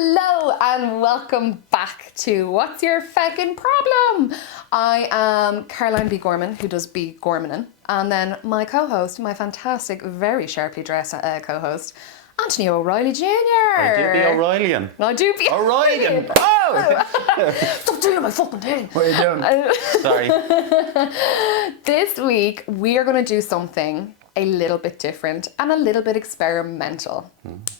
Hello and welcome back to What's Your Feckin' Problem? I am Caroline B. Gorman, who does B. Gormanin, and then my co-host, my fantastic, very sharply dressed co-host, Anthony O'Reilly Jr. I do be O'Reillyan. I do be O'Reillyan. Oh! Stop doing my fucking thing. What are you doing? Sorry. This week we are going to do something a little bit different and a little bit experimental.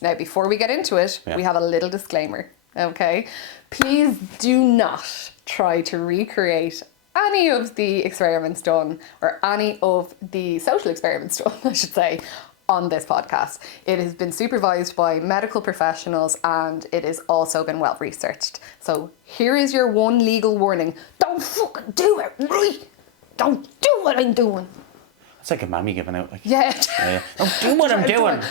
Now, before we get into it, we have a little disclaimer, okay? Please do not try to recreate any of the experiments done, or any of the social experiments done, I should say, on this podcast. It has been supervised by medical professionals and it has also been well researched. So here is your one legal warning. Don't fucking do it, right? Don't do what I'm doing. It's like a mammy giving out. Like, Yeah. Don't do what I'm doing.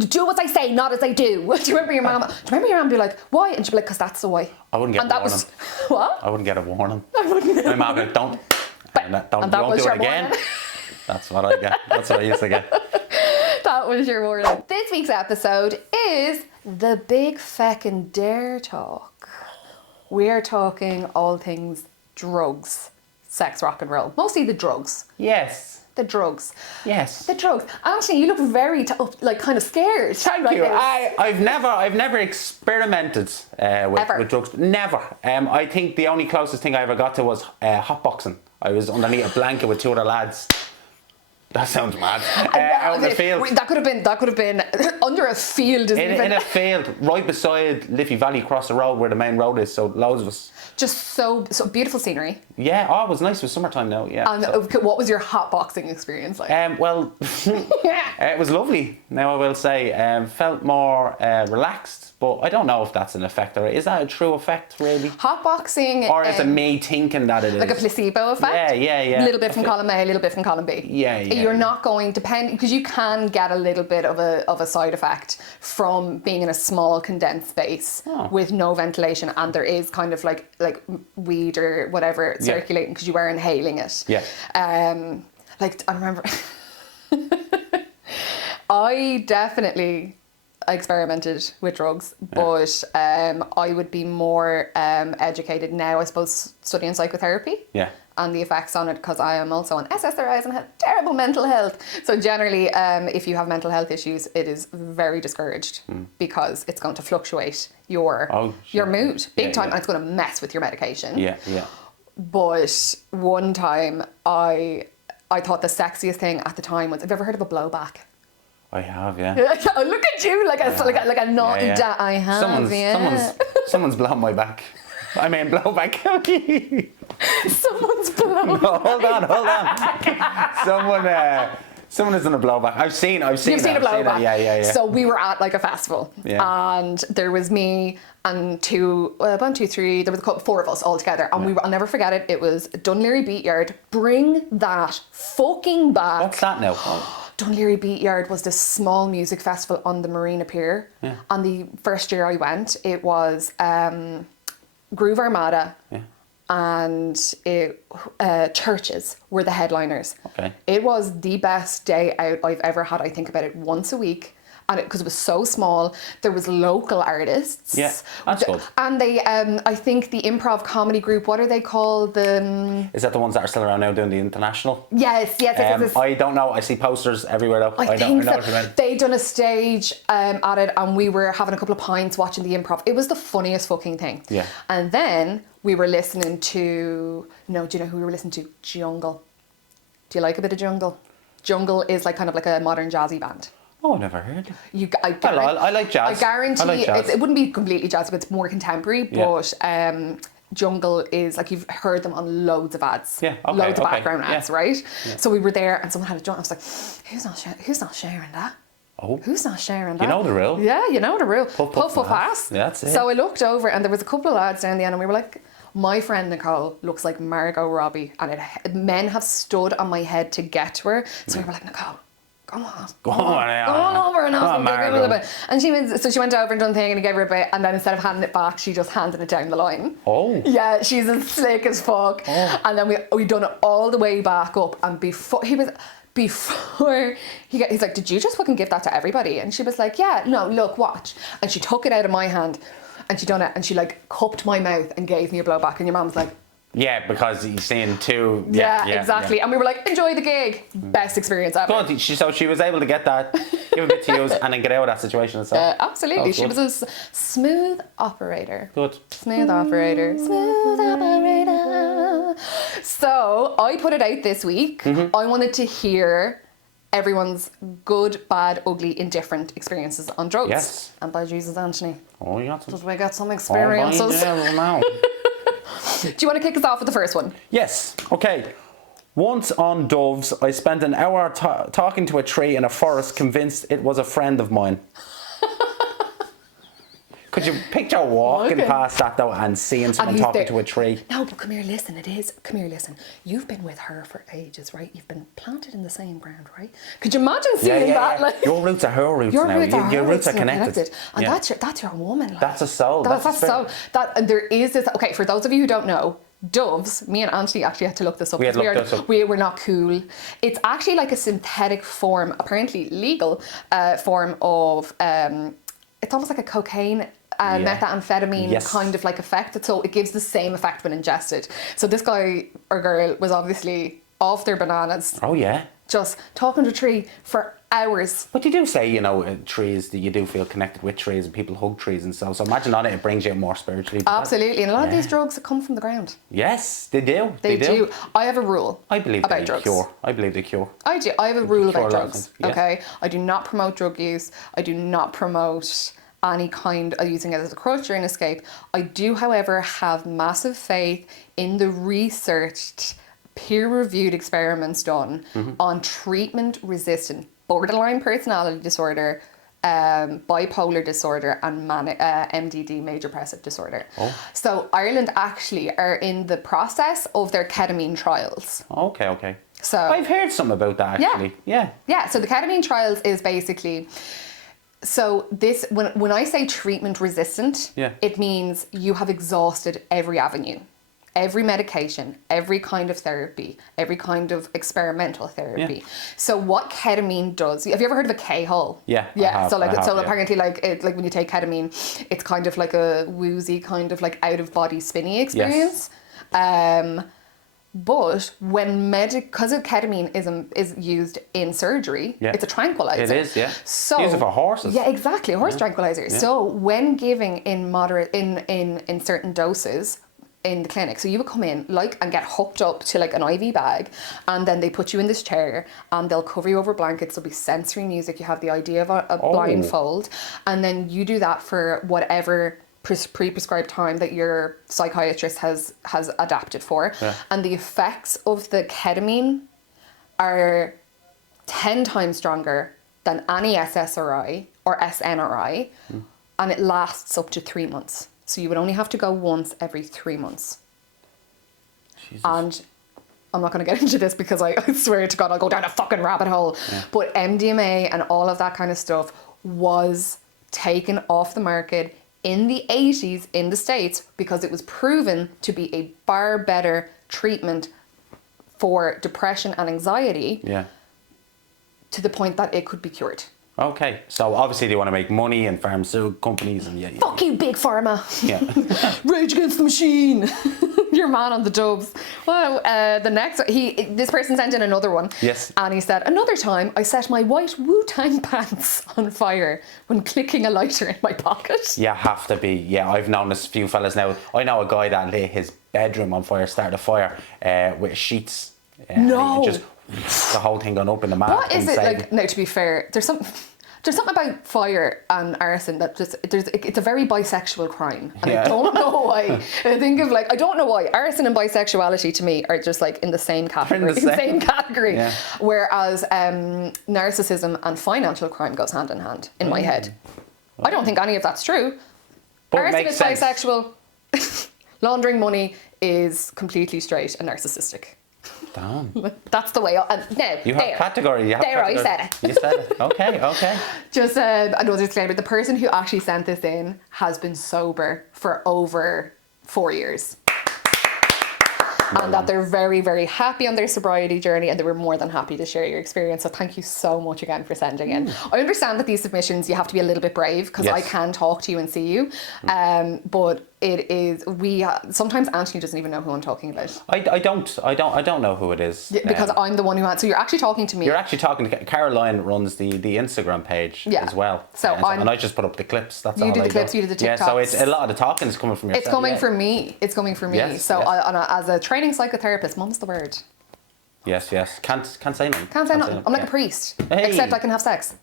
Do as I say, not as I do. Do you remember your mum? Do you remember your mum be like, why? And she'd be like, because that's the way. I wouldn't get a warning. What? I wouldn't get a warning. I wouldn't. My mum would be like, don't. And that was do your it again. warning. That's what I get. That's what I used to get. That was your warning. This week's episode is the Big Feckin' Dare Talk. We're talking all things drugs, sex, rock and roll. Mostly the drugs. Yes. The drugs. Yes. The drugs. Anthony, you look very, kind of scared. Thank you. I've never experimented with drugs. Never. I think the only closest thing I ever got to was hotboxing. I was underneath a blanket with two other lads. That sounds mad. Out in the field. That could have been under a field. In a field, right beside Liffey Valley, across the road where the main road is. So loads of us. Just so beautiful scenery. Yeah. Oh, it was nice. It was summertime now. Yeah. And what was your hotboxing experience like? Well, it was lovely. Now I will say, felt more relaxed. But I don't know if that's an effect, or is that a true effect, really? Hotboxing, or is it me thinking that it is? Like a placebo effect? Yeah. A little bit from column A, a little bit from column B. Yeah. You're not going, because you can get a little bit of a side effect from being in a small condensed space with no ventilation, and there is kind of like weed or whatever circulating because you are inhaling it. Yeah. I remember, I definitely experimented with drugs, but I would be more educated now, I suppose, studying psychotherapy and the effects on it, because I am also on SSRIs and have terrible mental health. So generally, if you have mental health issues, it is very discouraged because it's going to fluctuate your mood big time, and it's going to mess with your medication. Yeah. But one time I thought the sexiest thing at the time was, have you ever heard of a blowback? I have, yeah. Oh, look at you, like a naughty dad. I have, Someone's blown my back. I mean, blowback. Someone's blown. No, hold on. Someone is in a blowback. I've seen. You've seen a blowback. Yeah. So we were at like a festival, and there was me and three. There was four of us all together, and I'll never forget it. It was Dunleary Beatyard. Bring that fucking back. What's that now? Dunleary Beatyard was this small music festival on the Marina Pier. Yeah. And the first year I went, it was Groove Armada and Churches were the headliners. Okay. It was the best day out I've ever had. I think about it once a week. And because it was so small, there was local artists. Yeah, that's good. And they, I think the improv comedy group, what are they called? Is that the ones that are still around now doing the International? Yes. I don't know. I see posters everywhere though. I think so. They done a stage at it, and we were having a couple of pints watching the improv. It was the funniest fucking thing. Yeah. And then we were listening to, do you know who we were listening to? Jungle. Do you like a bit of Jungle? Jungle is like kind of like a modern jazzy band. Oh, I've never heard it. I like jazz. I guarantee it wouldn't be completely jazz, but it's more contemporary. But Jungle is like, you've heard them on loads of ads. Yeah, okay, loads of background ads, right? Yeah. So we were there, and someone had a joint. I was like, who's not sharing that? Oh. Who's not sharing that? You know the rule. Yeah, you know the rule. Puff, pass. Yeah, that's it. So I looked over, and there was a couple of lads down the end, and we were like, my friend Nicole looks like Margot Robbie, and men have stood on my head to get to her. So we were like, Nicole, go on over and ask them. And she went over and done the thing, and he gave her a bit, and then instead of handing it back, she just handed it down the line. Oh. Yeah, she's as slick as fuck. Oh. And then we done it all the way back up, and before he's like, did you just fucking give that to everybody? And she was like, yeah, no, look, watch. And she took it out of my hand, And she done it, and she like cupped my mouth and gave me a blow back, and your mum was like, Yeah, because he's seeing two. yeah, exactly. Yeah. And we were like, enjoy the gig. Best experience ever. Good. So she was able to get that, give a bit to use, and then get out of that situation herself. Absolutely. She was a smooth operator. Good. Smooth operator. Smooth operator. So I put it out this week. I wanted to hear everyone's good, bad, ugly, indifferent experiences on drugs. Yes. And by Jesus, Anthony. Oh, you got some. Did we get some experiences? Do you want to kick us off with the first one? Yes. Okay. Once on Doves, I spent an hour talking to a tree in a forest, convinced it was a friend of mine. Could you picture walking past that though and seeing someone talking to a tree? No, but come here, listen, it is. Come here, listen. You've been with her for ages, right? You've been planted in the same ground, right? Could you imagine seeing that? Like, your roots are her roots now. Your roots are connected. And that's your woman. Like. That's a soul. That's a soul. And there is this. Okay, for those of you who don't know, doves, me and Anthony actually had to look this up. We were not cool. It's actually like a synthetic form, apparently legal form of, it's almost like a cocaine methamphetamine kind of like effect. So it gives the same effect when ingested. So this guy or girl was obviously off their bananas. Oh yeah. Just talking to a tree for hours. But you do say, you know, trees, that you do feel connected with trees and people hug trees and so imagine on it brings you more spiritually. Absolutely. And a lot of these drugs come from the ground. Yes, they do. They do. I have a rule about drugs. I believe they cure. I do. I have a rule about drugs. Okay. I do not promote drug use. I do not promote any kind of using it as a crutch or an escape. I do, however, have massive faith in the researched, peer-reviewed experiments done on treatment-resistant borderline personality disorder, bipolar disorder, and MDD, major depressive disorder. So Ireland actually are in the process of their ketamine trials. Okay. So I've heard something about that actually. Yeah. So the ketamine trials is basically... So this, when I say treatment resistant, it means you have exhausted every avenue, every medication, every kind of therapy, every kind of experimental therapy. Yeah. So what ketamine does, have you ever heard of a K-hole? Yeah. Apparently like when you take ketamine, it's kind of like a woozy kind of like out of body spinny experience. Yes. But when because ketamine is used in surgery, it's a tranquilizer. It is, yeah. So use it for horses. Yeah, exactly, a horse tranquilizer. Yeah. So when giving in moderate in certain doses in the clinic, so you would come in and get hooked up to like an IV bag, and then they put you in this chair and they'll cover you over blankets. There'll be sensory music. You have the idea of a blindfold, and then you do that for whatever pre-prescribed time that your psychiatrist has adapted for. And the effects of the ketamine are 10 times stronger than any SSRI or SNRI, and it lasts up to 3 months. So you would only have to go once every 3 months. Jesus. And I'm not going to get into this because I swear to God I'll go down a fucking rabbit hole. But MDMA and all of that kind of stuff was taken off the market in the 80s in the States because it was proven to be a far better treatment for depression and anxiety, to the point that it could be cured. Okay, so obviously they want to make money, and pharmaceutical companies and fuck you, big pharma. Yeah. Rage against the machine. Your man on the dubs. Well, the next, this person sent in another one. Yes. And he said, another time I set my white Wu-Tang pants on fire when clicking a lighter in my pocket. You have to be. Yeah, I've known a few fellas now. I know a guy that lit his bedroom on fire, started a fire with sheets. No. Just the whole thing gone up in the mat. What is it like? No, to be fair, there's something about fire and arson that it's a very bisexual crime, and I don't know why. I don't know why arson and bisexuality to me are just like in the same category. Same category. Yeah. Whereas narcissism and financial crime goes hand in hand in my head. I don't think any of that's true. But arson is bisexual. Laundering money is completely straight and narcissistic. Damn. That's the way. You have category. I said it. You said it. Okay. Just another disclaimer. The person who actually sent this in has been sober for over 4 years. and that they're very, very happy on their sobriety journey, and they were more than happy to share your experience. So thank you so much again for sending in. I understand that these submissions, you have to be a little bit brave, because I can talk to you and see you, but it is, sometimes Anthony doesn't even know who I'm talking about. I don't know who it is. Because I'm the one who so you're actually talking to me. You're actually talking to Caroline runs the Instagram page as well. So and I just put up the clips. That's all. You do the clips, you do the TikToks. Yeah, so it's a lot of the talking is coming from yourself. It's coming from me. It's coming from me. Yes, so as a training psychotherapist, mum's the word. Yes. Can't say nothing. Can't say nothing. I'm like a priest. Hey. Except I can have sex.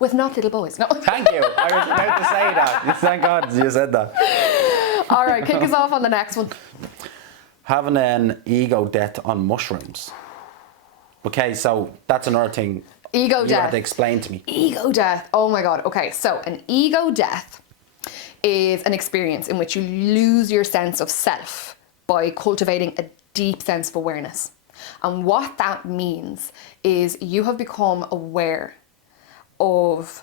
With not little boys. No. Thank you. I was about to say that. Thank God you said that. All right, kick us off on the next one. Having an ego death on mushrooms. Okay, so that's another thing. Ego death. You have to explain to me. Ego death. Oh my God. Okay, so an ego death is an experience in which you lose your sense of self by cultivating a deep sense of awareness. And what that means is you have become aware of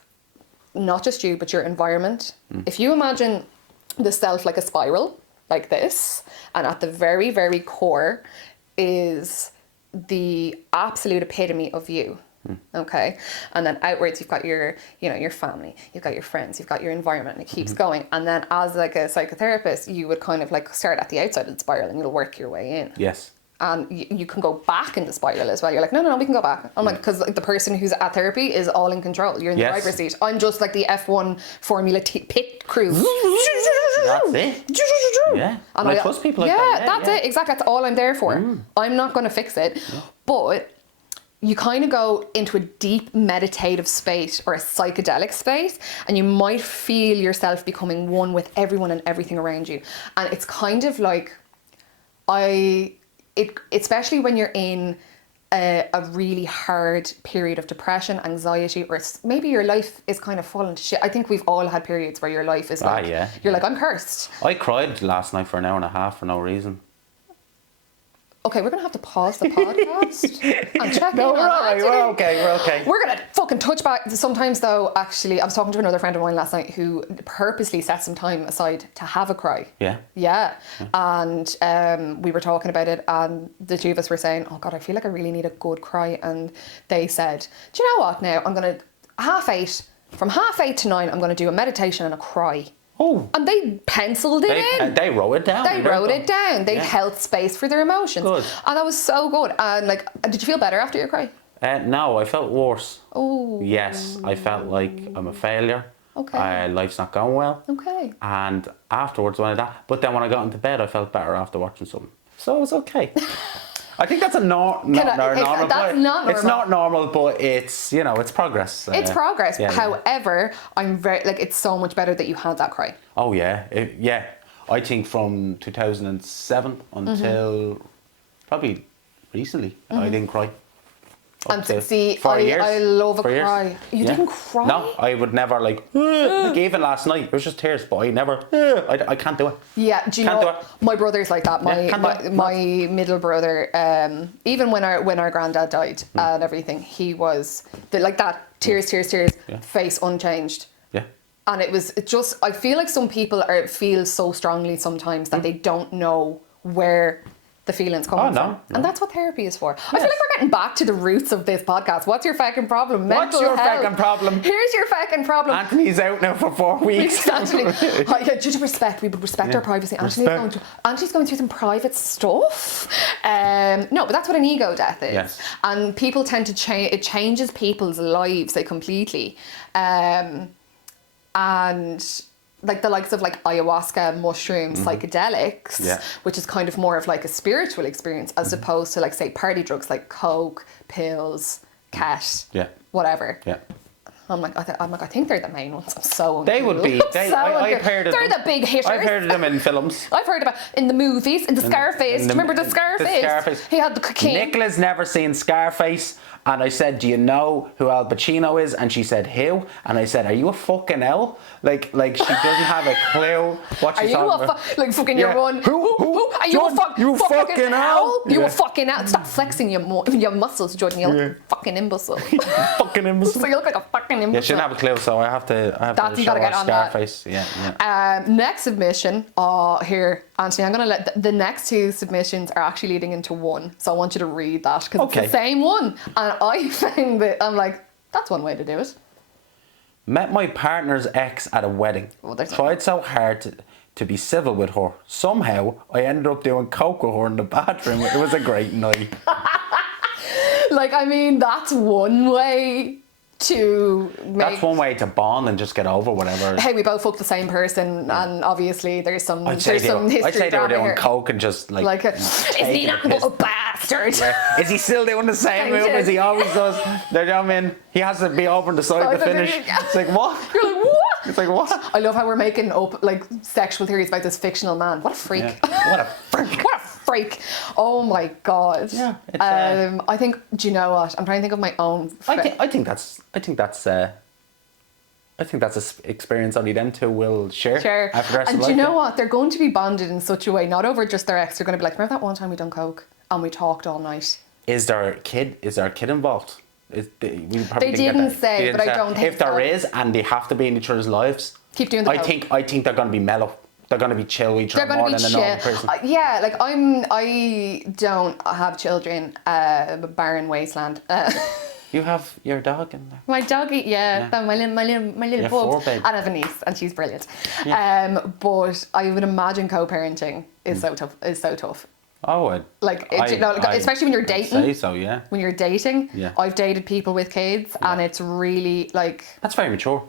not just you, but your environment. If you imagine the self like a spiral, like this, and at the very, very core is the absolute epitome of you. Okay, and then outwards you've got your, your family, you've got your friends, you've got your environment, and it keeps going. And then as like a psychotherapist, you would kind of like start at the outside of the spiral and you'll work your way in. Yes. And you can go back in the spiral as well. You're like, no, we can go back. I'm like, because the person who's at therapy is all in control. You're in the driver's seat. I'm just like the F1 Formula pit crew. That's it. Yeah. And I trust people like that. Yeah, that's it. Exactly. That's all I'm there for. I'm not going to fix it. Yeah. But you kind of go into a deep meditative space or a psychedelic space, and you might feel yourself becoming one with everyone and everything around you. And it's kind of like, especially when you're in a really hard period of depression, anxiety, or maybe your life is kind of falling to shit. I think we've all had periods where your life is like, you're like, I'm cursed. I cried last night for an hour and a half for no reason. Okay, we're going to have to pause the podcast and check No, in we're on all right. We're okay. We're going to fucking touch back. Sometimes though, actually, I was talking to another friend of mine last night who purposely set some time aside to have a cry. Yeah. And we were talking about it, and the two of us were saying, oh God, I feel like I really need a good cry. And they said, do you know what now? I'm going to, from 8:30 to 9, I'm going to do a meditation and a cry. Oh. And they penciled it in. They wrote it down. They wrote it down. They held space for their emotions. Good. And that was so good. And like, did you feel better after your cry? No, I felt worse. Oh. Yes, I felt like I'm a failure. Okay. Life's not going well. Okay. And afterwards, but then when I got into bed, I felt better after watching something. So it was okay. I think that's normal. That's not normal. It's not normal, but it's it's progress. It's progress. Yeah, However, I'm very it's so much better that you had that cry. Oh yeah, I think from 2007 until probably recently, I didn't cry. And see, 4 years. I love a 4 years. cry. You didn't cry? No, I would never like even last night, it was just tears, but I never, I can't do it. Yeah, do you know, my brother's like that. My middle brother, even when our granddad died and everything, he was like that, tears, face unchanged. Yeah. And it just, I feel like some people feel so strongly sometimes that they don't know where the feelings coming from. And that's what therapy is for. Yes. I feel like we're getting back to the roots of this podcast. What's your fucking problem? What's your fucking problem? Here's your fucking problem. Anthony's out now for 4 weeks. Exactly. Due to respect, we would respect our privacy. Anthony's going through some private stuff. No, but that's what an ego death is. Yes. And people tend to change, it changes people's lives completely. And like the likes of like ayahuasca, mushrooms, psychedelics, which is kind of more of like a spiritual experience as opposed to like say party drugs like coke, pills, cat, whatever. Yeah. I'm like, I think they're the main ones. I'm so uncool. They would be. I've heard of them. They're the big hitters. I've heard of them in films. I've heard about in the movies, in the Scarface. Do you remember the Scarface? The Scarface. He had the cocaine. Nicola's never seen Scarface. And I said, do you know who Al Pacino is? And she said, who? And I said, are you a fucking L? Like she doesn't have a clue what she's talking about. Like fucking your one. Who? Are you you a fucking L? You Yeah. a fucking L? Stop flexing your muscles, Jordan. You look like a fucking imbecile. Fucking imbecile. So you look like a fucking imbecile. Yeah, she didn't have a clue, so I have to You show gotta get her on that. Scarface. Yeah. Next submission. Oh, here, Anthony, I'm going to let the next two submissions are actually leading into one. So I want you to read that because it's the same one. And I found that, I'm like, that's one way to do it. Met my partner's ex at a wedding. Tried so hard to be civil with her. Somehow, I ended up doing coke with her in the bathroom. It was a great night. Like, I mean, that's one way to make... That's one way to bond and just get over whatever. Hey, we both fucked the same person, and obviously there's some history. I'd say they were doing here. coke and just like is he not a bastard? Yeah. Is he still doing the same move as he always does? He has to be over on the side to finish. It's like, what? You're like, what? It's like, what? I love how we're making up like sexual theories about this fictional man. What a freak. Yeah. What a freak. What a freak. Oh my God. Yeah. I think, do you know what? I'm trying to think of my own. I think that's an experience only them two will share. Sure. After the rest And of do you life, know what? They're going to be bonded in such a way, not over just their ex. They're going to be like, remember that one time we done coke and we talked all night? Is there a kid involved? They didn't say, but I don't think if there is, and they have to be in each other's lives, keep doing the coke. I think they're going to be mellow. They're going to be chill with each other more than a normal person. Yeah, like I don't have children, barren wasteland. You have your dog in there. My doggy, my little pup. And I have a niece, and she's brilliant. Yeah. But I would imagine co-parenting is so tough. Oh, especially when you're dating. I'd say so, yeah. When you're dating, yeah. I've dated people with kids, and it's really like. That's very mature.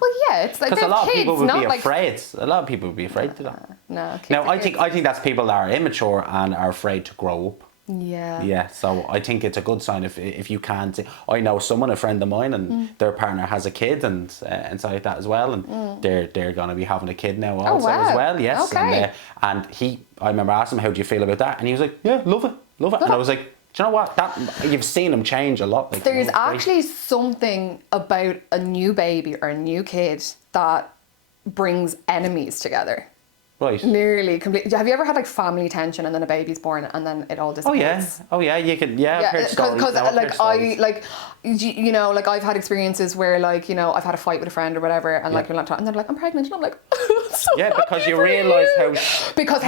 Well, yeah, it's like because a lot of people would be like, afraid. A lot of people would be afraid to that. No. Now, I think that's people that are immature and are afraid to grow up. Yeah. Yeah. So I think it's a good sign if you can't. I know a friend of mine, and their partner has a kid and stuff like that as well, and they're going to be having a kid now also as well. Yes. Okay. And I remember asking him, how do you feel about that? And he was like, yeah, love it. And I was like, do you know what? That you've seen him change a lot. Like, there's actually something about a new baby or a new kid that brings enemies together. Right. Nearly completely. Have you ever had like family tension and then a baby's born and then it all disappears? Oh yeah. You can. Yeah. I've heard stories. Because like I've had experiences where like I've had a fight with a friend or whatever and like you're not talking and they're like I'm pregnant and I'm like because you realise how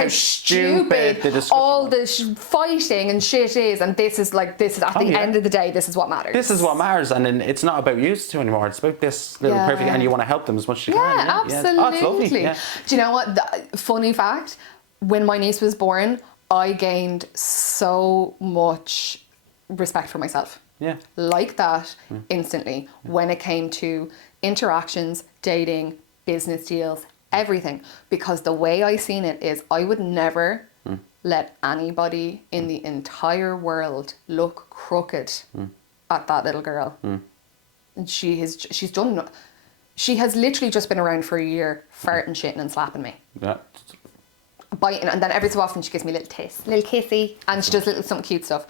stupid all this fighting and shit is, and this is at the end of the day this is what matters. This is what matters, and then it's not about you two anymore. It's about this little perfect, and you want to help them as much as you can. Yeah, absolutely. Oh, it's lovely. Yeah. Do you know what? Funny fact: when my niece was born, I gained so much respect for myself. Yeah. Like that instantly when it came to interactions, dating, business deals, everything. Because the way I seen it is I would never let anybody in the entire world look crooked at that little girl. And she has literally just been around for a year, farting, shitting and slapping me. Yeah. Biting, and then every so often she gives me a little kissy, and she does something cute stuff.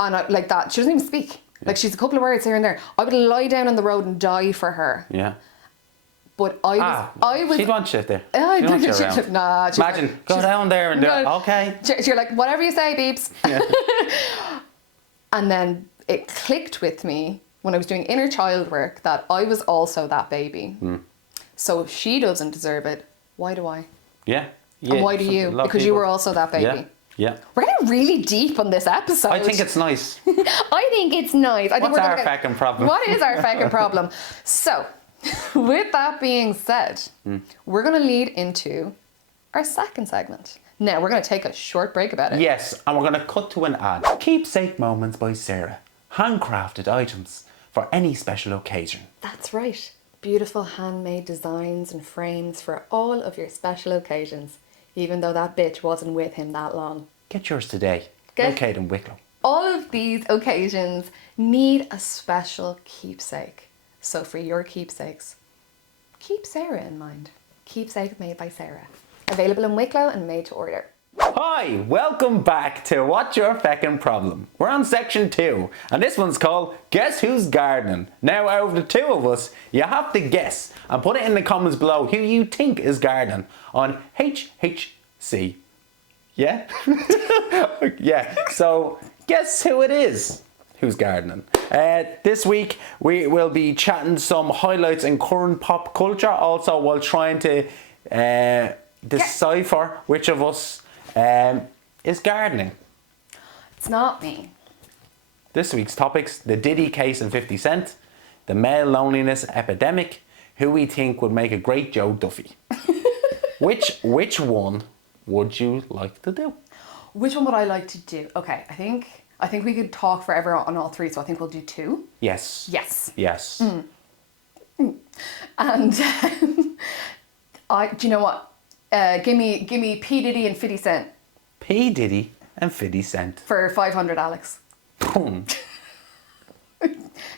And like that, she doesn't even speak. Yeah. Like she's a couple of words here and there. I would lie down on the road and die for her. Yeah. But I was. She'd want you there. I want you around. Nah. Imagine, go down there and okay. You're like, whatever you say, beeps. Yeah. And then it clicked with me when I was doing inner child work that I was also that baby. So if she doesn't deserve it, why do I? Yeah. And why do you? Because you were also that baby. Yeah. We're getting really deep on this episode. I think it's nice. I think it's nice. What's our fucking problem? What is our fucking problem? So, with that being said, we're going to lead into our second segment. Now, we're going to take a short break about it. Yes, and we're going to cut to an ad. Keepsake Moments by Sarah. Handcrafted items for any special occasion. That's right. Beautiful handmade designs and frames for all of your special occasions, even though that bitch wasn't with him that long. Get yours today. Located in Wicklow. All of these occasions need a special keepsake. So for your keepsakes, keep Sarah in mind. Keepsake made by Sarah. Available in Wicklow and made to order. Hi, welcome back to What's Your Feckin' Problem? We're on section 2, and this one's called Guess Who's Gardening? Now, out of the two of us, you have to guess and put it in the comments below who you think is gardening on HHC. Yeah? Yeah, so guess who it is who's gardening. This week, we will be chatting some highlights in current pop culture, also while trying to decipher which of us is gardening. It's not me. This week's topics: the Diddy case and 50 Cent, the male loneliness epidemic, who we think would make a great Joe Duffy. Which one would you like to do? Which one would I like to do? Okay, I think we could talk forever on all three, so I think we'll do two. Yes. Yes. Yes. And do you know what? Give me P Diddy and 50 Cent. P Diddy and 50 Cent. For 500, Alex. Boom.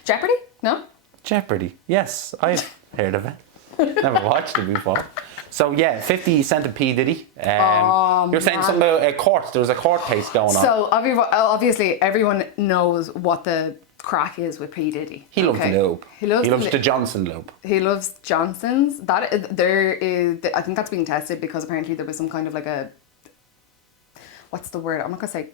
Jeopardy? No? Jeopardy. Yes, I've heard of it. Never watched it before. So yeah, 50 Cent and P Diddy. You're saying something about a court. There was a court case going on. So obviously everyone knows what the crack is with P Diddy. He loves lube. He loves the Johnson lube. He loves Johnson's. I think that's being tested because apparently there was some kind of like a, what's the word? I'm not gonna say.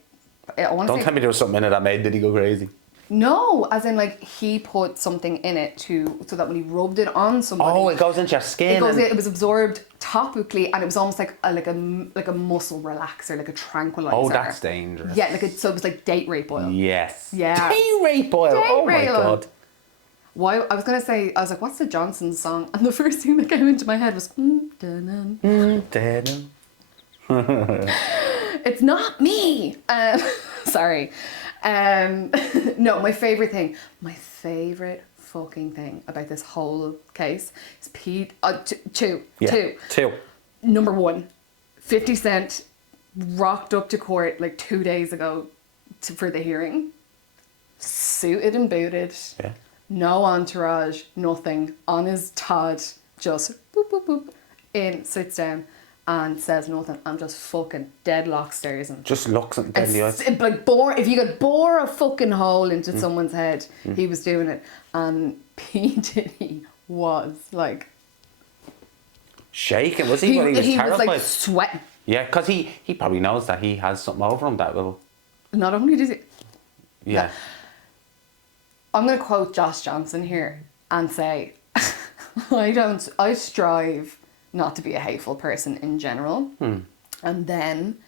Don't tell me there was something in it that made Diddy go crazy. No, as in like he put something in it so that when he rubbed it on somebody. Oh, it goes into your skin. It was absorbed topically, and it was almost like a muscle relaxer, like a tranquilizer. Oh, that's dangerous. Yeah, so it was like date rape oil. Yes. Yeah. Date rape oil. My God. Why? I was like, what's the Johnson song? And the first thing that came into my head was, It's not me. Sorry. No, my favorite fucking thing about this whole case is two. Number one, 50 Cent rocked up to court like 2 days ago for the hearing. Suited and booted. Yeah. No entourage, nothing. On his Todd, just boop, boop, boop. In, sits down and says nothing and just fucking deadlock stares him. Just looks at deadly eyes. Like if you could bore a fucking hole into someone's head, he was doing it. And P Diddy was like shaking. Was he? He was terrified. Was like sweating. Yeah, because he probably knows that he has something over him that will. Not only does he. Yeah. I'm going to quote Josh Johnson here and say, I strive not to be a hateful person in general. And then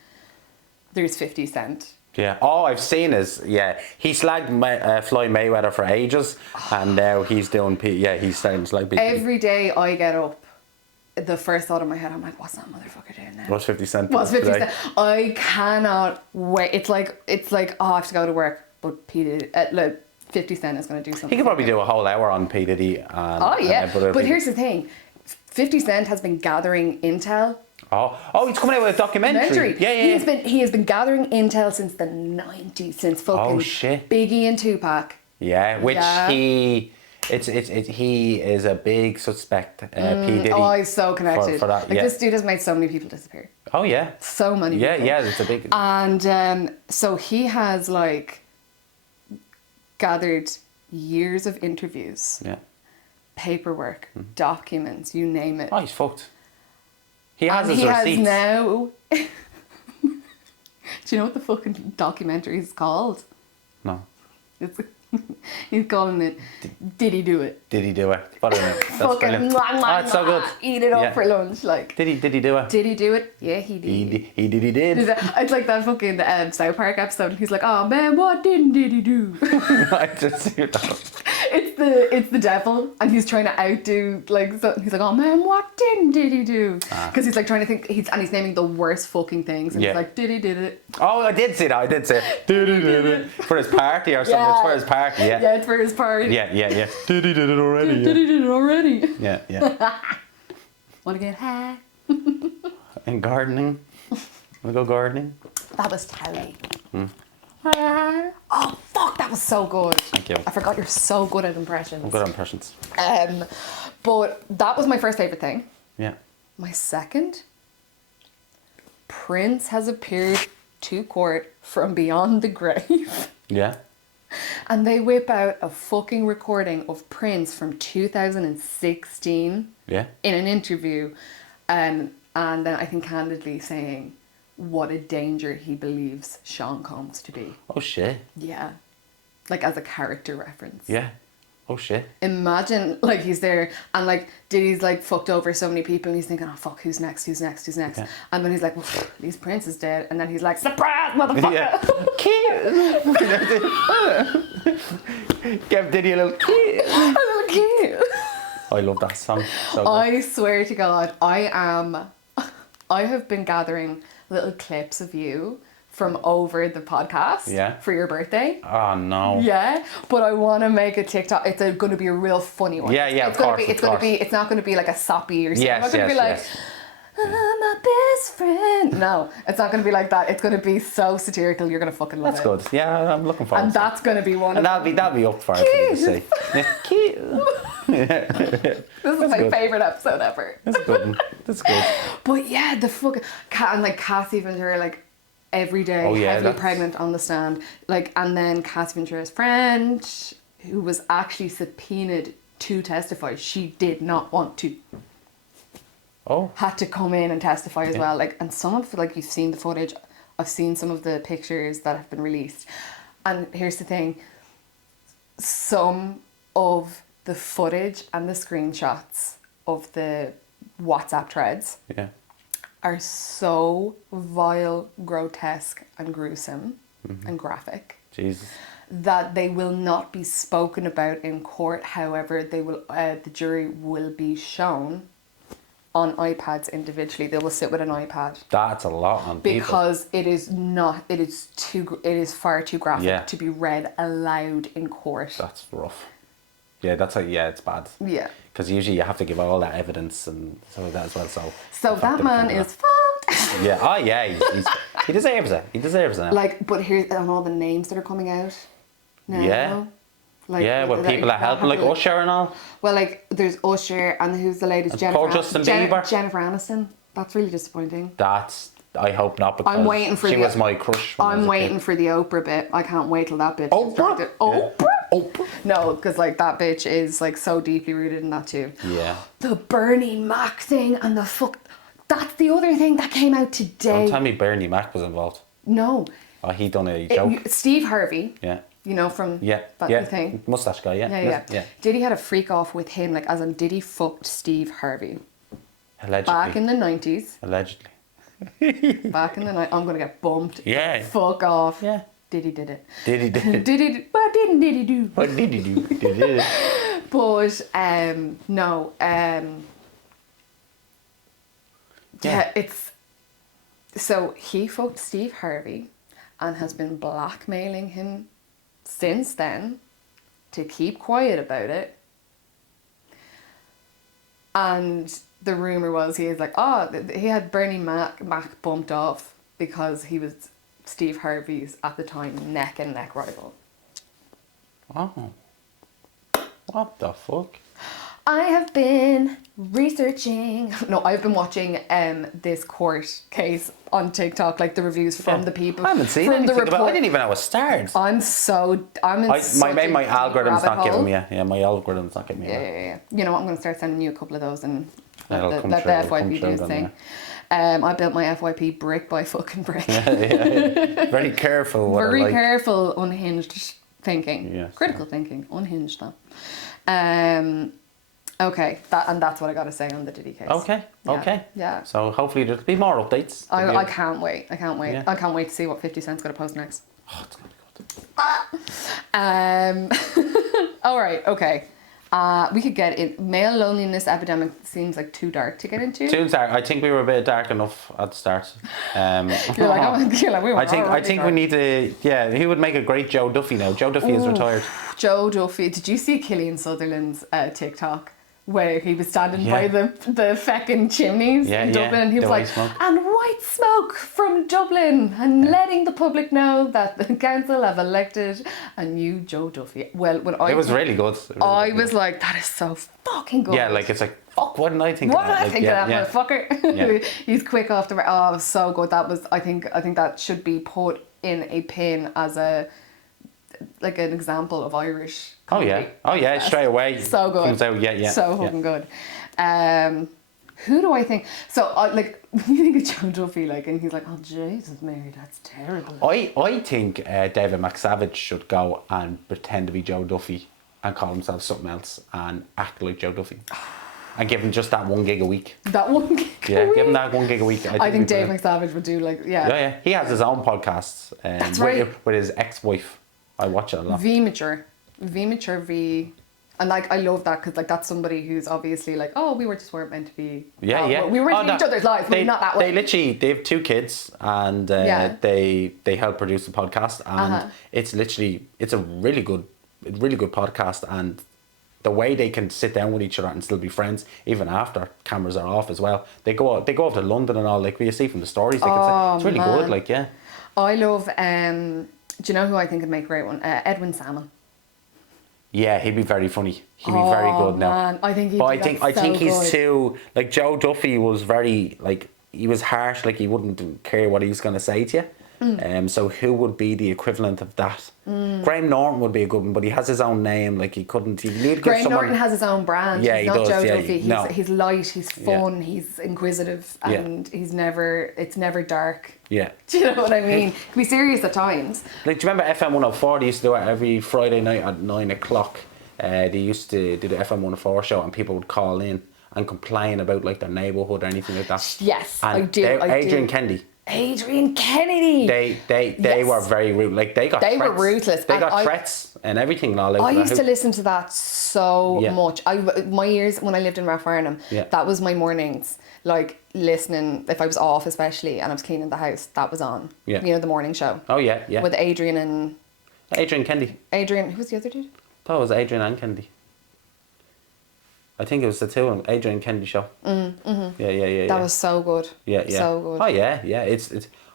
there's 50 Cent. Yeah. All I've seen is, he slagged Floyd Mayweather for ages, and now he's doing he's starting to slag. Every day I get up, the first thought in my head, I'm like, what's that motherfucker doing now? What's 50 Cent? What's 50 Cent? I cannot wait. It's like, I have to go to work, but 50 Cent is going to do something. He could probably do a whole hour on P Diddy. But here's the thing. 50 Cent has been gathering intel. Oh, he's coming out with a documentary. Yeah. He has been gathering intel since the 90s, since fucking Biggie and Tupac. Yeah, which he is a big suspect. P Diddy. Oh, he's so connected. For that, this dude has made so many people disappear. Oh yeah. So many people. Yeah, it's a big. And so he has like gathered years of interviews. Yeah. Paperwork, documents, you name it. Oh, he's fucked. He has his receipts. Has now. Do you know what the fucking documentary is called? No. He's calling it Did He Do It? Did he do it? Fucking it's so good. Eat it up for lunch, like. Did he do it? Did he do it? Yeah, he did. He did. It's like that fucking South Park episode. He's like, oh man, what did he do? I just see that. It's the devil, and he's trying to outdo he's like, oh man, what did he do? Because he's like trying to think, he's naming the worst fucking things, and he's like, did it? Oh, I did see that. Did it for his party or something? It's for his party. Yeah, it's for his party. Yeah. Did he did it already? Did he did it already? Yeah. Want to get high? And gardening. Wanna go gardening? That was Terry. Oh fuck, that was so good. Thank you. I forgot you're so good at impressions. I'm good at impressions. But that was my first favourite thing. Yeah. My second, Prince has appeared to court from beyond the grave. Yeah. And they whip out a fucking recording of Prince from 2016 Yeah. in an interview. And then I think candidly saying what a danger he believes Sean Combs to be. Oh shit. Yeah. Like as a character reference. Yeah. Oh shit. Imagine like he's there and like Diddy's like fucked over so many people and he's thinking, oh fuck, who's next? Yeah. And then he's like, well, at least Prince is dead. And then he's like, surprise, motherfucker. Yeah. Give Diddy a little kiss. A little kid. I love that song. So good. I swear to God, I have been gathering little clips of you from over the podcast for your birthday. Oh no. Yeah, but I want to make a TikTok. It's going to be a real funny one. Yeah, It's not going to be like a soppy or something. Yes, it's not going to be like, my best friend. No, it's not going to be like that. It's going to be so satirical. You're going to fucking love That's it. good. Yeah, I'm looking forward And to that's going to be one it. of And that'll be up for it for you to see. Cute. This is my favourite episode ever. That's good. That's good. But yeah, the fucking and like Cassie Ventura, like every day, heavily pregnant on the stand, like, and then Cassie Ventura's friend, who was actually subpoenaed to testify, she did not want to. Oh. Had to come in and testify as well, like, and some of like you've seen the footage, I've seen some of the pictures that have been released, and here's the thing: some of the footage and the screenshots of the WhatsApp threads are so vile, grotesque and gruesome and graphic Jesus. that they will not be spoken about in court. However, they will the jury will be shown on iPads individually. They will sit with an iPad. That's a lot on because people. It is far too graphic to be read aloud in court. That's rough. Yeah, it's bad. Yeah. Because usually you have to give all that evidence and so like that as well. So that man is fucked. Yeah. Oh yeah. He deserves it. He deserves it. Like, but here's and all the names that are coming out. Now, yeah. Like, where people are helping, like Usher and all. Well, like there's Usher and who's the latest Justin Bieber. Jennifer Aniston. That's really disappointing. I hope not, because I'm waiting for she was my crush. I'm waiting for the Oprah bit. I can't wait till that bitch. Oprah? Oprah? No, because like that bitch is like so deeply rooted in that too. Yeah. The Bernie Mac thing and the fuck. That's the other thing that came out today. Don't tell me Bernie Mac was involved. No. Oh, he done a joke. Steve Harvey. Yeah. You know, from that thing. Mustache guy, yeah. Diddy had a freak off with him, like as in Diddy fucked Steve Harvey. Allegedly. Back in the 90s. Allegedly. Back in the night, I'm gonna get bumped. Yeah. Fuck off. Yeah. Diddy did it. Diddy did it. Diddy. What didn't Diddy do? What did he do? Did it. But no. Yeah, it's so he fucked Steve Harvey and has been blackmailing him since then to keep quiet about it. And the rumor was he was like, he had Bernie Mac bumped off because he was Steve Harvey's at the time neck and neck rival. Oh. What the fuck? I have been researching. No, I've been watching this court case on TikTok, like the reviews from the people. I haven't seen anything about it. I didn't even know it started. I'm in my algorithm's not giving me my algorithm's not giving me Yeah. You know what? I'm going to start sending you a couple of those and let the FYP do his thing. I built my FYP brick by fucking brick. Very careful. Very careful, unhinged thinking. Yes, Critical thinking, unhinged though. Okay, that's what I got to say on the Diddy case. Okay. Yeah. So hopefully there'll be more updates. I can't wait. Yeah. I can't wait to see what 50 Cent's going to post next. Oh, it's going to be good. All right, okay. We could get it. Male loneliness epidemic seems like too dark to get into. Too dark. I think we were a bit dark enough at the start. You're like, we were I think we need to. Yeah, he would make a great Joe Duffy now. Joe Duffy is retired. Joe Duffy. Did you see Killian Sutherland's TikTok? Where he was standing by the Feckin chimneys in Dublin and he was like, and white smoke from Dublin and letting the public know that the council have elected a new Joe Duffy. Well, when it was really good. I was like, that is so fucking good. Yeah, like it's like fuck, what did I think What of did that? I think of that motherfucker? Yeah. He's quick off the mark. Oh, it was so good. That was, I think that should be put in a pin as an example of Irish comedy. Oh yeah, straight away. So good. Comes out, yeah. So fucking good. Who do I think? So, when you think of Joe Duffy, and he's like, oh, Jesus, Mary, that's terrible. I think David McSavage should go and pretend to be Joe Duffy and call himself something else and act like Joe Duffy. And give him just that 1 gig a week. That 1 gig a Yeah, week? give him that 1 gig a week. I think Dave McSavage would do, Yeah. He has his own podcast. That's right. With his ex-wife. I watch it a lot. V Mature. And I love that because that's somebody who's obviously we weren't meant to be. Yeah. We weren't in each other's lives, but not that way. They have 2 kids and they help produce the podcast and it's a really good podcast, and the way they can sit down with each other and still be friends even after cameras are off as well. They go off to London and all, we see from the stories. It's really good. I love. Do you know who I think would make a great one? Edwin Salmon. Yeah, he'd be very funny. He'd be very good now. Man. I think I think he's too Joe Duffy was very he was harsh, he wouldn't care what he was going to say to you. So who would be the equivalent of that? Graham Norton would be a good one, but he has his own name. He couldn't. He need Graham Norton has his own brand. Yeah, he's he not does. Joe Yeah, Duffy. He's light. He's fun. He's inquisitive, and he's never. It's never dark. Yeah. Do you know what I mean? It can be serious at times. Do you remember FM 104? They used to do it every Friday night at 9 o'clock. They used to do the FM 104 show, and people would call in and complain about their neighbourhood or anything like that. Yes, and I do. Adrian Kennedy. Adrian Kennedy. They were very rude. They were ruthless. They got threats and everything all over. I used to listen to that so much. My years when I lived in Rathfarnham, that was my mornings. Listening, if I was off especially and I was cleaning the house, that was on. Yeah. The morning show. Oh yeah. With Adrian Kennedy. Adrian, who was the other dude? That was Adrian and Kennedy. I think it was the two of them, Adrian Kennedy show. Yeah. That was so good. Yeah. So good. Oh yeah. It's.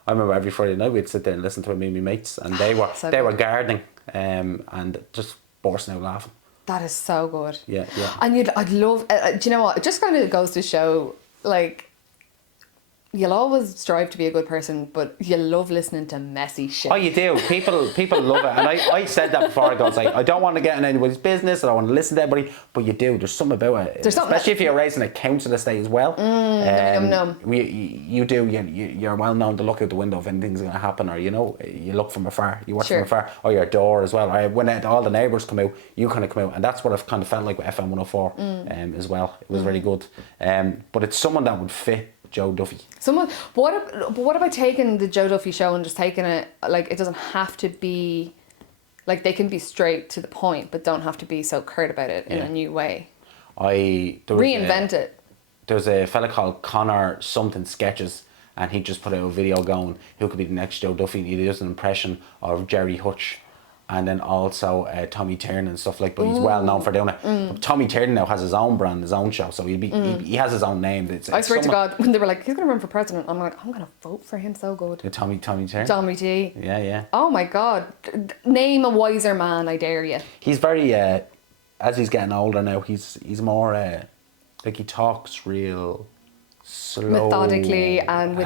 I remember every Friday night we'd sit there and listen to it, me and my mates, and they were gardening, and just bursting out laughing. That is so good. Yeah. And I'd love. Do you know what? It just kind of goes to show, you'll always strive to be a good person, but you love listening to messy shit. Oh, you do. People love it. And I said that before. I was I don't want to get in anybody's business. I don't want to listen to everybody. But you do. There's something about it. Especially if you're raising a council estate as well. You do. You're well known to look out the window if anything's going to happen, or you look from afar. You watch from afar, or your door as well. When all the neighbours come out, you kind of come out, and that's what I've kind of felt like with FM 104 as well. It was really good. But it's someone that would fit Joe Duffy. What about taking the Joe Duffy show and just taking it, it doesn't have to be, they can be straight to the point, but don't have to be so curt about it in a new way. Reinvent it. There's a fella called Connor something Sketches, and he just put out a video going, who could be the next Joe Duffy? He does an impression of Jerry Hutch. And then also Tommy Tiernan and stuff but he's well known for doing it. But Tommy Tiernan now has his own brand, his own show, so he has his own name. I swear to God, when they were he's going to run for president, I'm like, I'm going to vote for him so good. Tommy Tiernan? Tommy T. Yeah. Oh my God. Name a wiser man, I dare you. He's very, as he's getting older now, he's more, he talks real slow, methodically and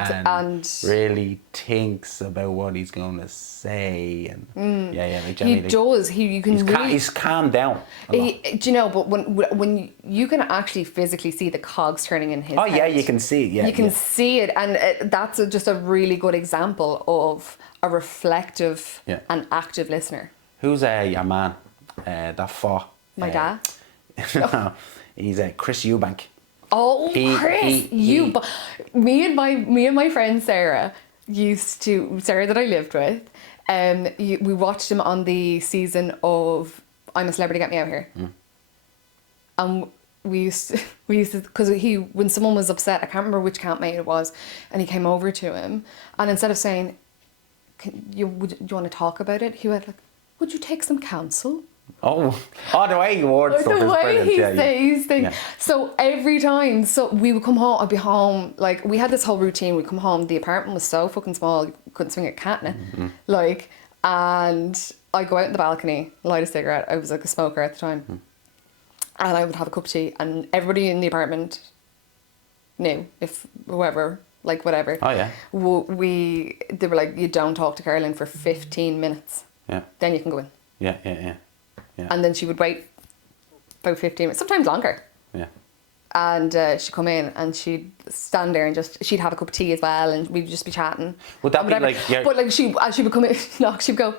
really thinks about what he's going to say, and he does. He's calmed down. Do you know? But when you can actually physically see the cogs turning in his head, you can see it. Yeah, you can see it, and that's just a really good example of a reflective and active listener. Who's your man? That fought my dad. No, he's Chris Eubank. Oh, Chris, me and my friend Sarah that I lived with, we watched him on the season of I'm a Celebrity, Get Me Out Here. And we used to, because when someone was upset, I can't remember which campmate it was, and he came over to him, and instead of saying, do you want to talk about it? He went would you take some counsel? Oh, the way he wore stuff is brilliant. The way he says things. So every time, we would come home, I'd be home, we had this whole routine, we'd come home, the apartment was so fucking small, you couldn't swing a cat in it. And I'd go out in the balcony, light a cigarette, I was a smoker at the time. and I would have a cup of tea, and everybody in the apartment knew, if whoever, like whatever. Oh yeah. They were like, you don't talk to Caroline for 15 minutes. Yeah. Then you can go in. Yeah. And then she would wait about 15 minutes, sometimes longer. Yeah. And she'd come in and she'd stand there and she'd have a cup of tea as well, and we'd just be chatting. Would that be like, yeah. But like as she would come in, she'd go,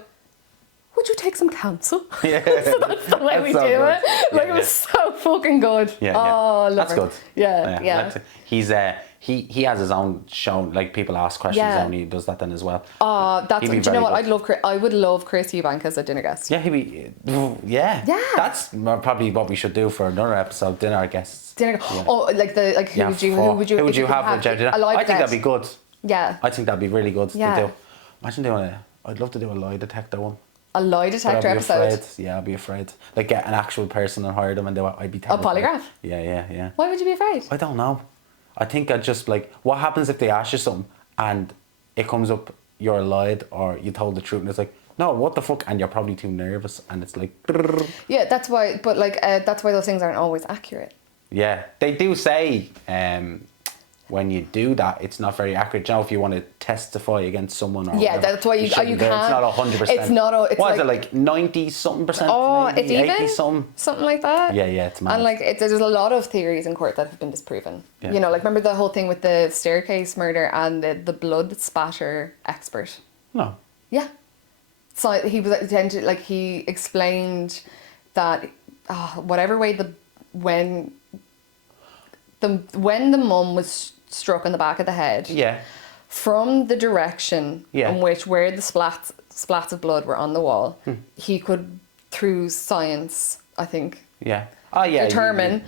would you take some counsel? Yeah. So that's the way we do it. Like, it was so fucking good. Yeah, oh, love that's her. good. Yeah. He's he has his own show. Like, people ask questions and he does that then as well. Oh, do you know what? Good. I would love Chris Eubank as a dinner guest. Yeah, he'd be. Yeah. That's probably what we should do for another episode. Dinner guests. Yeah. Oh, who would you have for dinner? I think that'd be good. Yeah. I think that'd be really good to Yeah. do. Imagine doing I'd love to do a lie detector one. A lie detector I'd be episode. Afraid. Yeah, I'd be afraid. Like, get an actual person and hire them and do it. I'd be terrified. A polygraph? Yeah. Why would you be afraid? I don't know. I think I'd just like, what happens if they ask you something and it comes up you're lied or you told the truth and it's like, no, what the fuck? And you're probably too nervous and it's like... Yeah, that's why, but like, that's why those things aren't always accurate. Yeah, they do say when you do that, it's not very accurate. You know, if you want to testify against someone or yeah, whatever, that's why you can't. It's not 100%. It's not. It's what like, is it, like 90-something%? Oh, maybe, it's even 80-something? something like that. Yeah, it's mad. And like, there's a lot of theories in court that have been disproven. Yeah. You know, like, remember the whole thing with the staircase murder and the blood spatter expert? No. Yeah. So he was he explained that whatever way when the mum was struck in the back of the head. Yeah. From the direction in which where the splats of blood were on the wall, he could, through science, I think, determine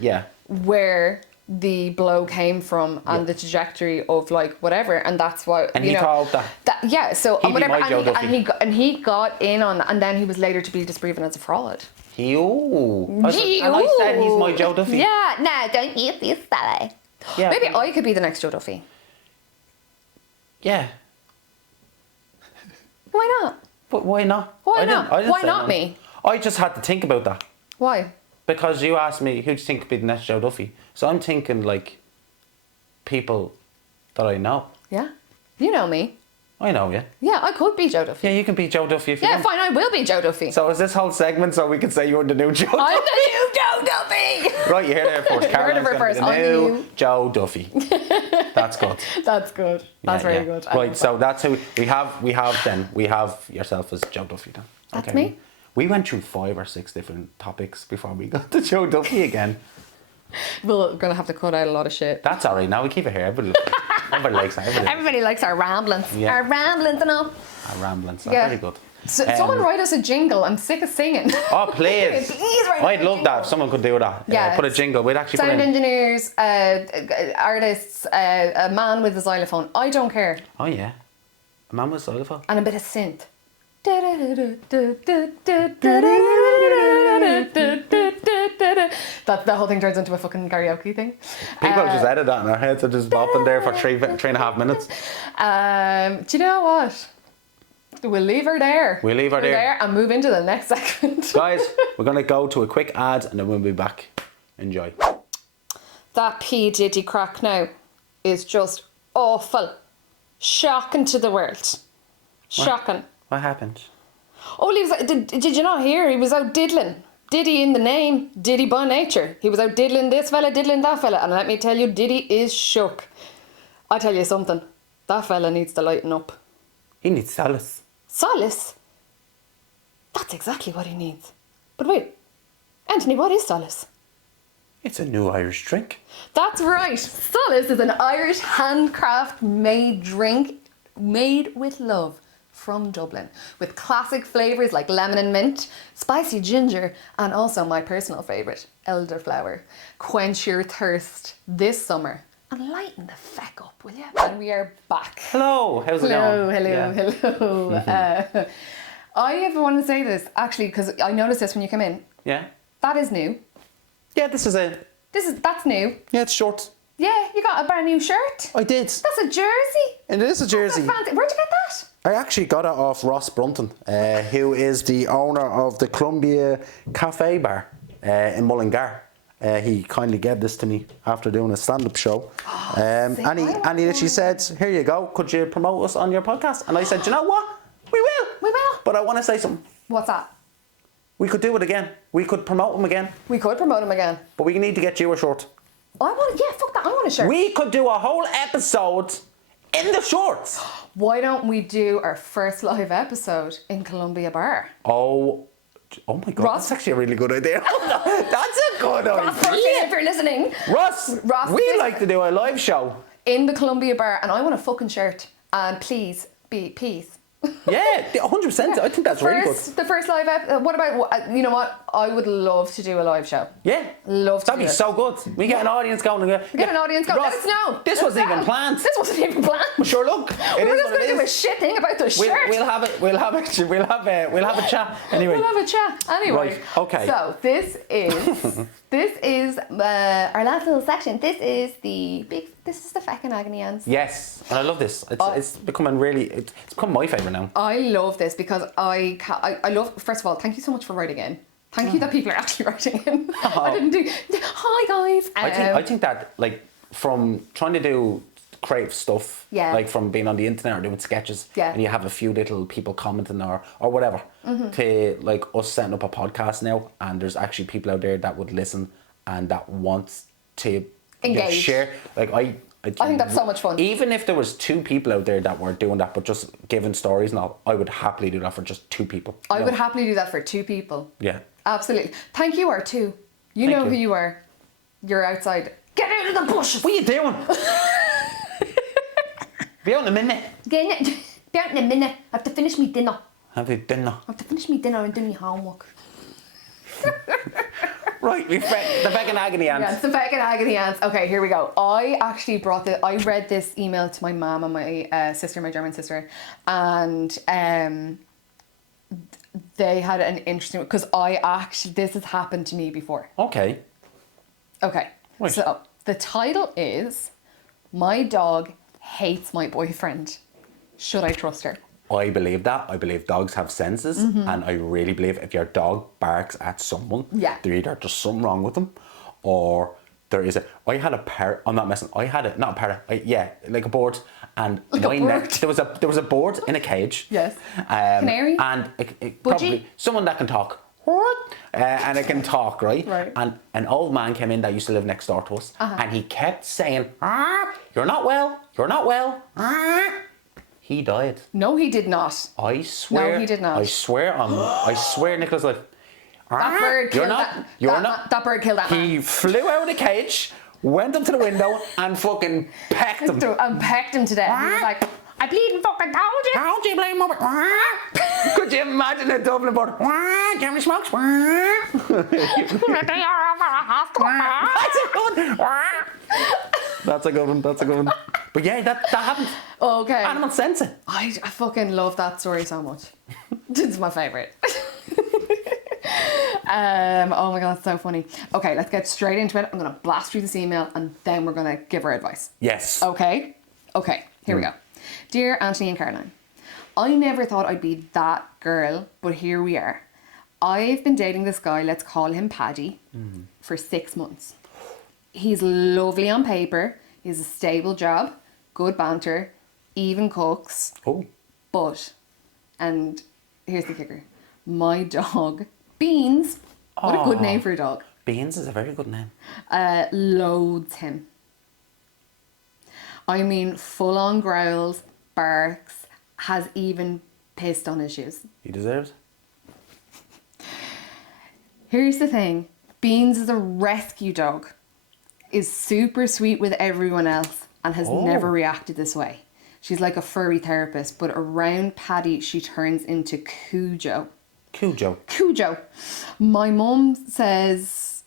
where the blow came from and the trajectory of like whatever, and that's why. And he told that. So He'd whatever, be my Joe Duffy. and he got in on that, and then he was later to be disproven as a fraud. And I said he's my Joe Duffy. Yeah, no, don't use this, Sally. Yeah, maybe I could be the next Joe Duffy. Yeah. Why not? But why not? Why not? Why not none. me? I just had to think about that. Why? Because you asked me, who do you think could be the next Joe Duffy? So I'm thinking, like, people that I know. Yeah. You know me. I know you. Yeah, I could be Joe Duffy. Yeah, you can be Joe Duffy if you want. Yeah, fine, I will be Joe Duffy. So is this whole segment so we can say you're the new Joe Duffy? I'm the new Joe Duffy! Right, you heard it first. Caroline's going to be the new Joe Duffy. That's good. That's good. That's very good. Right, so that's who we have yourself as Joe Duffy then. That's me. We went through 5 or 6 different topics before we got to Joe Duffy again. We're going to have to cut out a lot of shit. That's alright, now we keep it here. Everybody likes that. Everybody likes our ramblings. Yeah. Our ramblings and all. Our ramblings, very good. So, someone write us a jingle. I'm sick of singing. Oh, please. I'd love that if someone could do that. Yeah. Put a jingle. We'd actually Sound engineers, artists, a man with a xylophone. I don't care. Oh, yeah. A man with a xylophone. And a bit of synth. That the whole thing turns into a fucking karaoke thing. People just edit that in their heads and just bopping there for 3.5 minutes. Do you know what? We'll leave her there. We'll leave her there and move into the next segment. Guys, we're going to go to a quick ad and then we'll be back. Enjoy. That P. Diddy crack now is just awful. Shocking to the world. Shocking. What happened? Oh, he was, did you not hear? He was out diddling. Diddy in the name, Diddy by nature. He was out diddling this fella, diddling that fella. And let me tell you, Diddy is shook. I tell you something. That fella needs to lighten up. He needs solace. Solace? That's exactly what he needs. But wait, Anthony, what is solace? It's a new Irish drink. That's right. Solace is an Irish handcraft made drink made with love from Dublin, with classic flavours like lemon and mint, spicy ginger, and also my personal favourite, elderflower. Quench your thirst this summer and lighten the feck up, will you? And we are back. Hello, how's it going? Hello. I ever want to say this, actually, because I noticed this when you came in. Yeah? That is new. Yeah, that's new. Yeah, it's short. Yeah, you got a brand new shirt. I did. That's a jersey. And it is a jersey. That's fancy. Where'd you get that? I actually got it off Ross Brunton, who is the owner of the Columbia Cafe Bar in Mullingar. He kindly gave this to me after doing a stand-up show. Oh, And he literally said, here you go, could you promote us on your podcast? And I said, you know what? We will. We will. But I want to say something. What's that? We could do it again. We could promote him again. We could promote him again. But we need to get you a shirt. Fuck that. I want a shirt. We could do a whole episode in the shorts. Why don't we do our first live episode in Columbia Bar? Oh my God, Ross? that's actually a really good idea. That's a good Ross, idea. if you're listening. Ross, we like to do a live show. In the Columbia Bar, and I want a fucking shirt. And please, be peace. Yeah, 100%. I think that's really good. The first live episode. What about, you know what? I would love to do a live show. Yeah. Love to That'd do be it. so good. We get an audience going. Get an audience going. Ross, Let us know. This Let us wasn't even know. planned. This wasn't even planned. But sure, look. We're just going to do a shit thing about the shirt. We'll have a chat anyway. We'll have a chat anyway. Right, okay. So this is our last little section. This is the Feckin agony ants. Yes, and I love this. It's becoming it's become my favourite now. I love this because I love. First of all, thank you so much for writing in. Thank you that people are actually writing in. Oh. I didn't do. Hi guys. I think that like from trying to do creative stuff, Yeah. like from being on the internet or doing sketches, Yeah. and you have a few little people commenting or whatever, to like us setting up a podcast now, and there's actually people out there that would listen and that wants to Engage. share. Like I think that's so much fun. Even if there was 2 people out there that were doing that, but just giving stories and all, I would happily do that for just 2 people. I would happily do that for 2 people. Yeah. Absolutely. Thank you, R2. You know who you are. You're outside. Get out of the bushes. What are you doing? Be out in a minute. Be out in a minute. I have to finish me dinner. Have you dinner? I have to finish me dinner and do my homework. Right, the Feckin agony ants. Yeah, it's the Feckin agony ants. Okay, here we go. I actually I read this email to my mum and my sister, my German sister, and they had an interesting, because this has happened to me before. Okay. Okay, Right. so the title is, My Dog Hates My Boyfriend. Should I trust her? I believe that. I believe dogs have senses, and I really believe if your dog barks at someone, Yeah. there either there's something wrong with them, or there is I had a parrot. I'm not messing. I had it, not a parrot. Like a bird, and Like a bird? there was a bird in a cage. Yes. Canary? And probably someone that can talk. And it can talk, right? Right. And an old man came in that used to live next door to us, and he kept saying, "You're not well. You're not well." He died. No, he did not. I swear. No, he did not. I swear, Nicola's life. That bird You're killed not. You're not. That bird killed that man. He flew out of the cage, went up to the window, and fucking pecked him. And pecked him to death. He was like, I bleeding fucking told you. Don't you blame me? Could you imagine a Dublin bird? Jeremy smokes. That's a good one. That's a good one. But yeah, that happened. Okay. Animal sensing. I fucking love that story so much. It's my favourite. Oh my god, it's so funny. Okay, let's get straight into it. I'm gonna blast through this email and then we're gonna give our advice. Yes. Okay, here we go. Dear Anthony and Caroline, I never thought I'd be that girl, but here we are. I've been dating this guy, let's call him Paddy, for 6 months. He's lovely on paper, he has a stable job, good banter, even cooks, Oh. but, and here's the kicker, my dog, Beans, what a good name for a dog, Beans is a very good name. loathes him. I mean, full on growls, barks, has even pissed on his shoes. He deserves. Here's the thing, Beans is a rescue dog, is super sweet with everyone else and has never reacted this way. She's like a furry therapist, but around Paddy she turns into Cujo. Cujo. My mum says,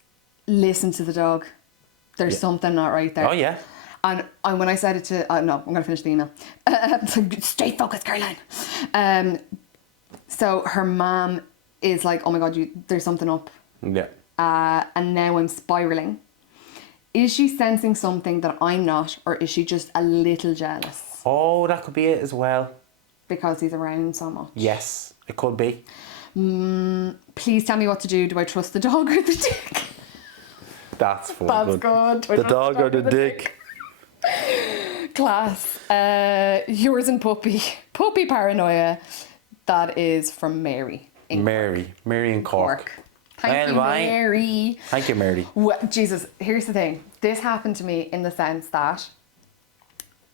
listen to the dog. There's something not right there. Oh yeah. And when I said it to, no, I'm going to finish the email. Stay focused, Caroline. So her mom is like, oh my God, there's something up. Yeah. And now I'm spiraling. Is she sensing something that I'm not, or is she just a little jealous? Oh, that could be it as well. Because he's around so much. Yes, it could be. Please tell me what to do. Do I trust the dog or the dick? That's fun. That's good. The dog or the dick? Class. Yours and puppy. Puppy paranoia. That is from Mary. Mary in Cork. Thank you, Mary. Thank you, Mary. Jesus, here's the thing. This happened to me in the sense that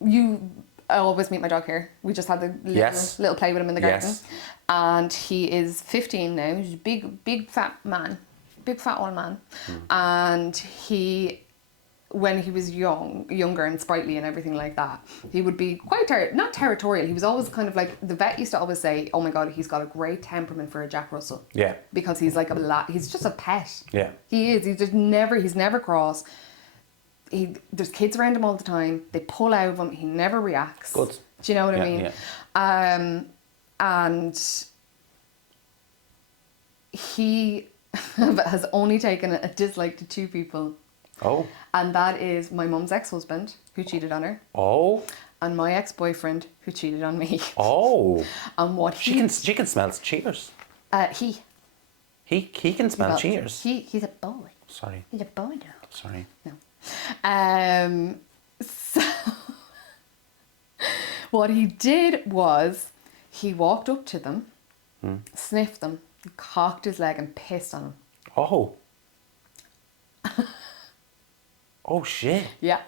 I always meet my dog here. We just had the little play with him in the garden. Yes. And he is 15 now. He's a big fat man. Big fat old man. And he, when he was younger and sprightly and everything like that, he would be quite, not territorial. He was always kind of like, the vet used to always say, oh my God, he's got a great temperament for a Jack Russell. Yeah. Because he's like he's just a pet. Yeah. He is. He's never cross. There's kids around him all the time. They pull out of him. He never reacts. Good. Do you know what I mean? Yeah. And he has only taken a dislike to 2 people. Oh. And that is my mum's ex-husband, who cheated on her. Oh. And my ex-boyfriend, who cheated on me. Oh. And what she can smell cheaters. He can smell cheaters. He's a boy. Sorry. He's a boy now. Sorry. No. So what he did was he walked up to them, sniffed them, cocked his leg and pissed on them. Oh. Oh shit. Yeah.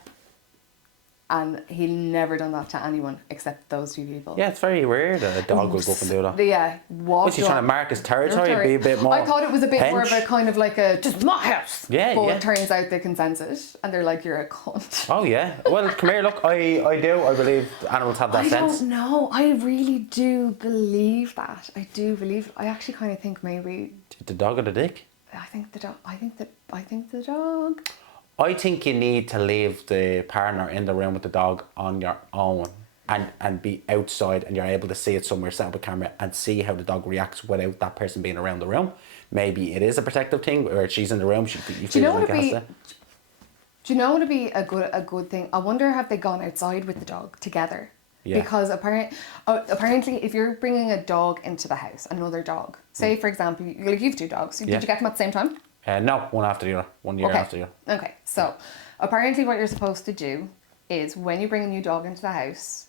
And he never done that to anyone except those 2 people. Yeah, it's very rare that a dog would go up and do that. Yeah. Was he trying to mark his territory? Be a bit more. I thought it was a bit more of a kind of like just my house. Yeah, but it turns out they consent it and they're like, you're a cunt. Oh yeah. Well, come here, look, I believe animals have that sense. I don't know. I really do believe that. I do believe. I actually kind of think maybe. The dog or the dick? I think the dog. I think the dog. I think you need to leave the partner in the room with the dog on your own and be outside and you're able to see it somewhere, set up a camera and see how the dog reacts without that person being around the room. Maybe it is a protective thing where she's in the room. Do you know what would be a good thing? I wonder, have they gone outside with the dog together? Yeah. Because apparently if you're bringing a dog into the house, another dog, say for example, like you have 2 dogs, did you get them at the same time? No, one after the other. 1 year after the other. Okay, so apparently what you're supposed to do is when you bring a new dog into the house,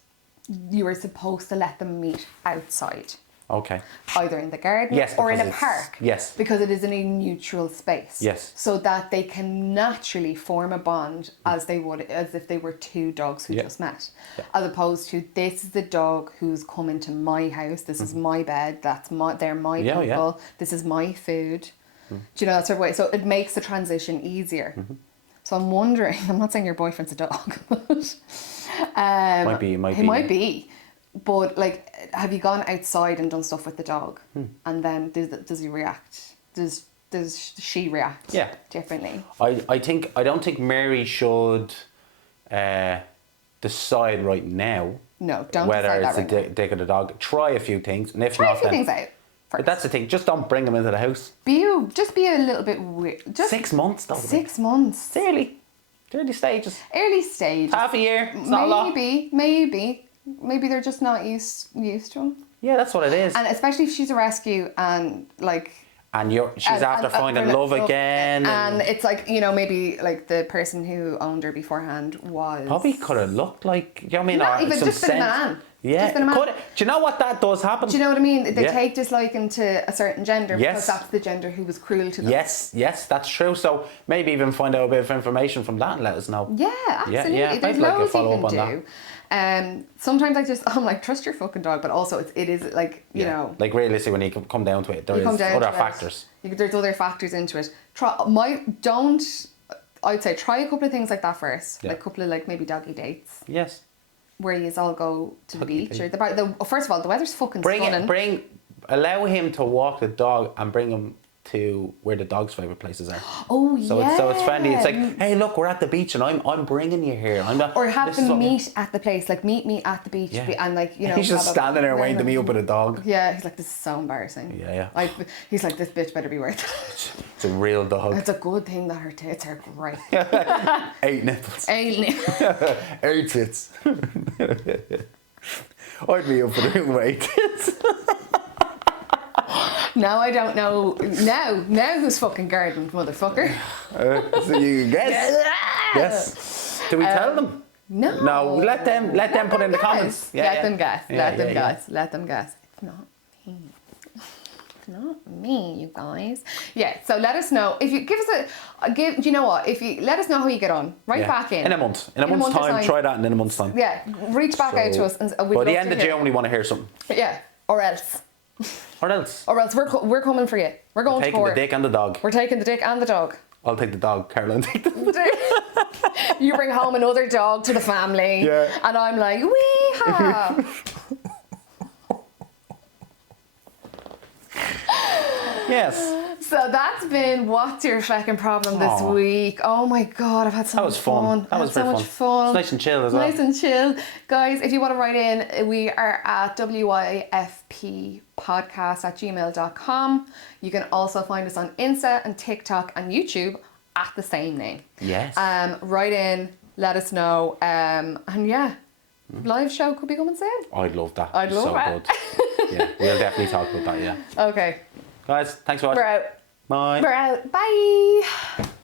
you are supposed to let them meet outside. Okay. Either in the garden or in a park. Yes. Because it is in a neutral space. Yes. So that they can naturally form a bond as if they were 2 dogs who just met. Yeah. As opposed to, this is the dog who's come into my house, this is my bed, they're my people, this is my food. Do you know, that sort of way? So it makes the transition easier. So I'm wondering, I'm not saying your boyfriend's a dog, but he might be. But like, have you gone outside and done stuff with the dog? And then does he react? Does she react differently? I don't think Mary should decide right now. No, don't whether decide it's that right a dick or the dog. Try a few things, and if not, then things out. But that's the thing, just don't bring them into the house. Just be a little bit weird. 6 months though. 6 months. It's early stages. Early stages. Half a year. It's not a lot. Maybe they're just not used to them. Yeah, that's what it is. And especially if she's a rescue and like. And she's after finding love again. And it's like, you know, maybe like the person who owned her beforehand was. Probably could have looked like, you know what I mean? Not even just been a man. Yeah, do you know what that does happen? Do you know what I mean? They take disliking to a certain gender because that's the gender who was cruel to them. Yes, that's true. So maybe even find out a bit of information from that and let us know. Yeah, absolutely. Yeah. There's loads you can do. Sometimes I'm like, trust your fucking dog, but also it is like, you know. Like realistically, when you come down to it, there is other factors. There's other factors into it. I'd say try a couple of things like that first. Like a couple of like maybe doggy dates. Yes. Where you all go to the beach. Or first of all, the weather's fucking stunning. Allow him to walk the dog and bring him to where the dog's favourite places are. So it's friendly. It's like, hey, look, we're at the beach and I'm bringing you here. Or have them meet at the place. Like, meet me at the beach. And like, you know. He's just standing there waiting to meet up with a dog. Yeah, he's like, this is so embarrassing. Yeah. He's like, this bitch better be worth it. It's a real dog. It's a good thing that her tits are great. 8 nipples. 8 nipples. 8 tits. I'd be up for doing 8 tits. Now I don't know. Now who's fucking gardened, motherfucker? So you guess. Yes. Do we tell them? No. No. Let them put in the comments. Let them guess. Let them guess. It's not me. It's not me, you guys. Yeah. So let us know if you give us do you know what? If you let us know how you get on, right back in a month's time. Try that in a month's time. Yeah. Reach back out to us, and by the end of June, we want to hear something. Yeah. Or else. Or else we're coming for you. We're going to taking the dick and the dog. We're taking the dick and the dog. I'll take the dog. Caroline, take the You bring home another dog to the family. Yeah. And I'm like, wee-ha. Yes. So that's been What's Your Feckin' Problem this week. Oh my God, I've had so much fun. That was very much fun. It's nice and chill as well. Nice and chill. Guys, if you want to write in, we are at WYFPpodcast@gmail.com. You can also find us on Insta and TikTok and YouTube at the same name. Yes. Write in, let us know. And yeah, live show could be coming soon. I'd love that. I'd love that. Good. Yeah, we'll definitely talk about that, yeah. Okay. Guys, thanks for watching. We're out. Bye. We're out. Bye.